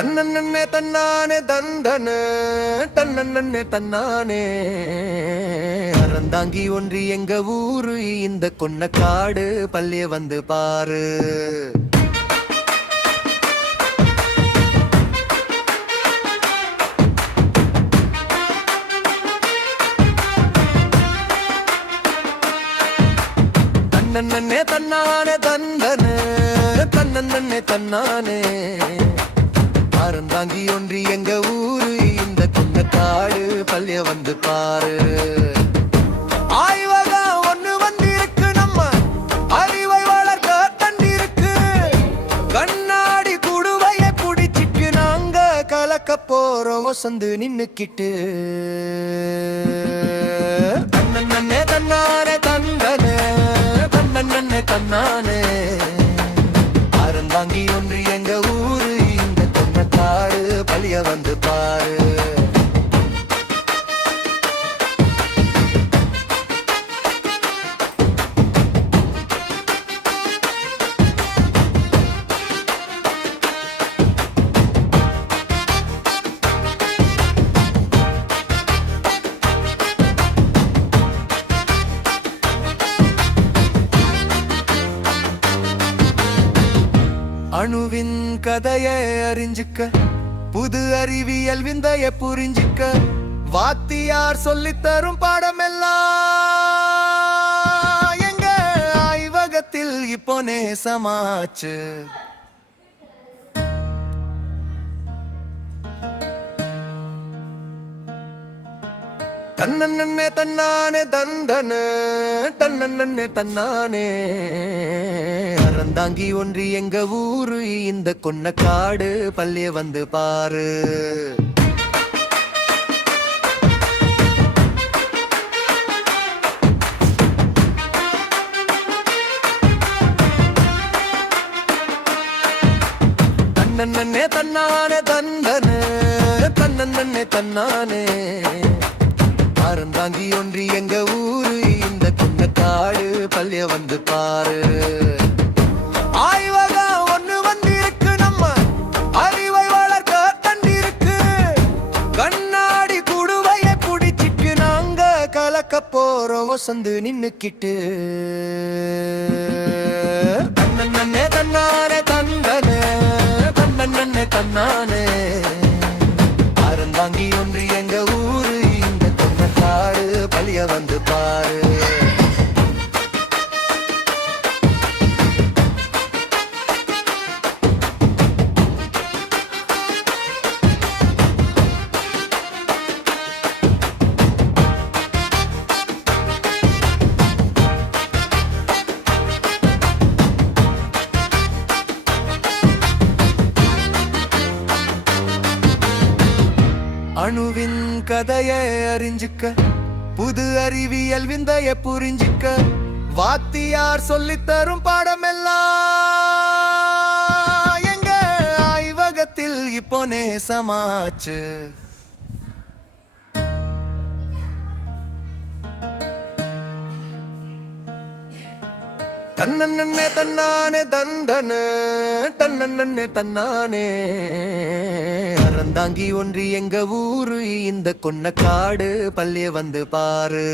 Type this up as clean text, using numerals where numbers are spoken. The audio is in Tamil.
தன்னன்னே தன்னானே தந்தன தன்னன்னே தன்னானே அறந்தாங்கி ஒன்றி எங்க ஊரு இந்த கொன்னக்காடு பள்ளிய வந்து பாரு. தன்னன்னே தன்னானே தந்தன தன்னன்னே தன்னானே அறந்தாங்கி ஒன்றி எங்க ஊரு இந்த கொன்னக்காடு பள்ளிய வந்து பாரு. ஆய்வகம் ஒண்ணு வந்திருக்கு, நம்ம அறிவை வளர்க்க தண்டிருக்கு. கண்ணாடி குடுவைய புடிச்சிட்டு நாங்க கலக்க போறோம் வசந்து நின்னுக்கிட்டு. தன்னன்னே தன்னானே தந்தனே தன்னன்னே தன்னானே அறந்தாங்கி ஒன்றி எங்க ஊரு பள்ளிய வந்து பாரு. அணுவின் கதையை அறிஞ்சுக்க, புது அறிவியல் விந்தைய புரிஞ்சிக்க, வாத்தியார் சொல்லித்தரும் பாடமெல்லாம் எங்க ஆய்வகத்தில் இப்போ நேசமாச்சு. தன்னன்னே தன்னானே தந்தன தன்னன்னே தன்னானே அறந்தாங்கி ஒன்றி எங்க ஊரு இந்த கொன்னக்காடு பள்ளிய வந்து பாரு. தன்னன்னே தன்னானே தந்தன தன்னன்னே தன்னானே அறந்தாங்கி ஒன்றி எங்க ஊரு இந்த கொன்னக்காடு பள்ளிய வந்து பாரு. ஆய்வகம் ஒண்ணு வந்திருக்கு, நம்ம அறிவை வளர்க்க தண்டிருக்கு. கண்ணாடி குடுவைய புடிச்சிட்டு நாங்க கலக்க போறோம் வசந்து நின்னுக்கிட்டு. தன்னன்னே தன்னானே தந்தனே தன்னன்னே தன்னானே அறந்தாங்கி ஒன்றி எங்க ஊரு இந்த கொன்னக்காடு பள்ளிய வந்து பாரு. அணுவின் கதையை அறிஞ்சுக்க, புது அறிவியல் விந்தைய புரிஞ்சிக்க, வாத்தியார் சொல்லித்தரும் பாடமெல்லாம் எங்க ஆய்வகத்தில் இப்போ நேசமாச்சு. தன்னன்னே தன்னானே தந்தன தன்னன்னே தன்னானே அறந்தாங்கி ஒன்றி எங்க ஊரு இந்த கொன்னக்காடு பள்ளிய வந்து பாரு.